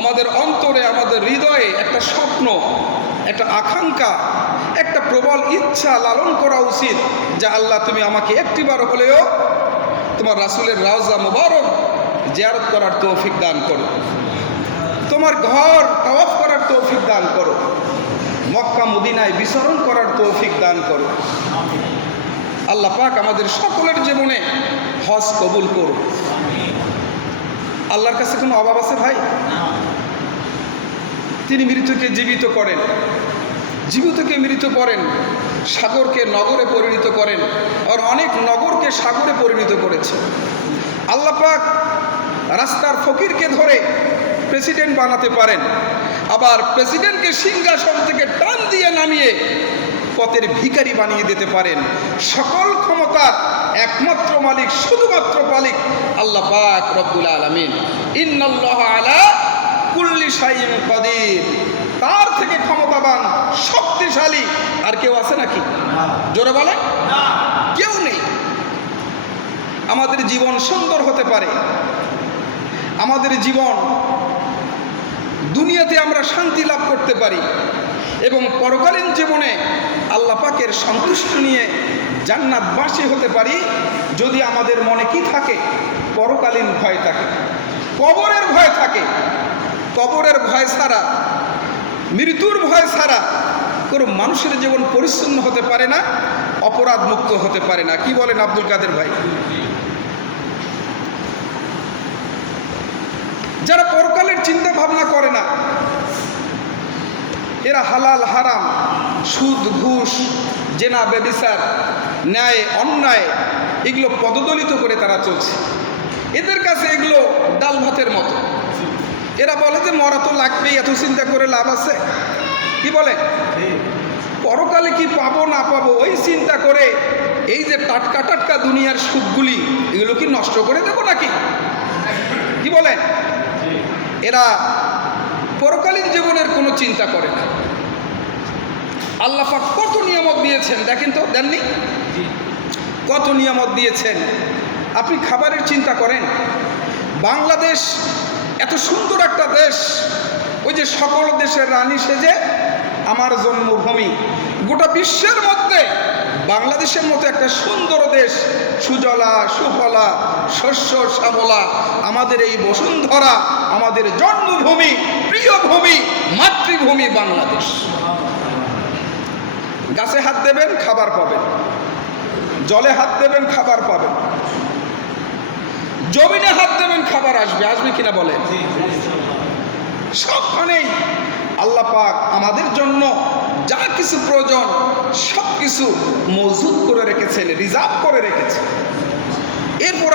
আমাদের অন্তরে, আমাদের হৃদয়ে একটা স্বপ্ন, একটা আকাঙ্ক্ষা, একটা প্রবল ইচ্ছা লালন করা উচিত যে আল্লাহ তুমি আমাকে একটিবার হলেও তোমার রাসূলের রওজা মুবারক জিয়ারত করার তৌফিক দান করো, তোমার ঘর তাওয়াফ করার তৌফিক দান করো, মক্কা মদিনায় বিচরণ করার তৌফিক দান করো। আল্লাহ পাক আমাদের সকলের জীবনে হজ কবুল করো। আল্লাহর কাছে কোনো অভাব আছে ভাই? তিনি মৃত্যুকে জীবিত করেন, জীবিতকে মৃত করেন, সাগরকে নগরে পরিণত করেন, আর অনেক নগরকে সাগরে পরিণত করেছে। আল্লাহ পাক রাস্তার ফকিরকে ধরে প্রেসিডেন্ট বানাতে পারেন, আবার প্রেসিডেন্টকে সিংহাসন থেকে টান দিয়ে নামিয়ে পথের ভিখারি বানিয়ে দিতে পারেন। সকল ক্ষমতার একমাত্র মালিক, শুধুমাত্র মালিক আল্লাহ পাক রব্বুল আলামিন। ইন্নাল্লাহা আলা কুল্লি শাইইন কাদির। তার থেকে ক্ষমতাবান, শক্তিশালী আর কেউ আছে নাকি? জোরে বলে না, কেউ নেই। আমাদের জীবন সুন্দর হতে পারে, আমাদের জীবন দুনিয়াতে আমরা শান্তি লাভ করতে পারি এবং পরকালীন জীবনে আল্লাহ পাকের সন্তুষ্টি নিয়ে জান্নাতবাসী হতে পারি যদি আমাদের মনে কি থাকে? পরকালীন ভয় থাকে, কবরের ভয় থাকে। কবরের ভয় ছাড়া, মৃত্যুর ভয় ছাড়া কোনো মানুষের জীবন পরিচ্ছন্ন হতে পারে না, অপরাধ মুক্ত হতে পারে না। কি বলেন আব্দুল কাদের ভাই? যারা পরকালের চিন্তা ভাবনা করে না, এরা হালাল হারাম, সুদ ঘুষ, জেনা ব্যভিচার, ন্যায় অন্যায় এগুলো পদদলিত করে তারা চলছে। এদের কাছে এগুলো ডাল ভাতের মতো। এরা বলে যে মরা তো লাগবেই, এত চিন্তা করে লাভ আছে? কি বলে? পরকালে কি পাবো না পাবো ওই চিন্তা করে এই যে টাটকা টাটকা দুনিয়ার সুখগুলি এগুলো কি নষ্ট করে দেবো নাকি? কি বলেন? এরা পরকালীন জীবনের কোনো চিন্তা করে না। আল্লাহ পাক কত নিয়ামত দিয়েছেন দেখেন তো, দেননি? কত নিয়ামত দিয়েছেন। আপনি খাবারের চিন্তা করেন, বাংলাদেশ এত সুন্দর একটা দেশ, ওই যে সকল দেশের রানী সেজে আমার জন্মভূমি, গোটা বিশ্বের মধ্যে বাংলাদেশের মতো একটা সুন্দর দেশ, সুজলা সুফলা শস্য শ্যামলা, আমাদের এই বসুন্ধরা, আমাদের জন্মভূমি, প্রিয় ভূমি, মাতৃভূমি বাংলাদেশ। গাছে হাত দেবেন খাবার পাবেন, জলে হাত দেবেন খাবার পাবেন, জমিনে হাত দেবেন খাবার আসবে। আসবে কিনা বলেন? সবখানেই আল্লাহ পাক আমাদের জন্য যা কিছু প্রয়োজন সব কিছু মজুদ করে রেখেছেন, রিজার্ভ করে রেখেছেন। এরপর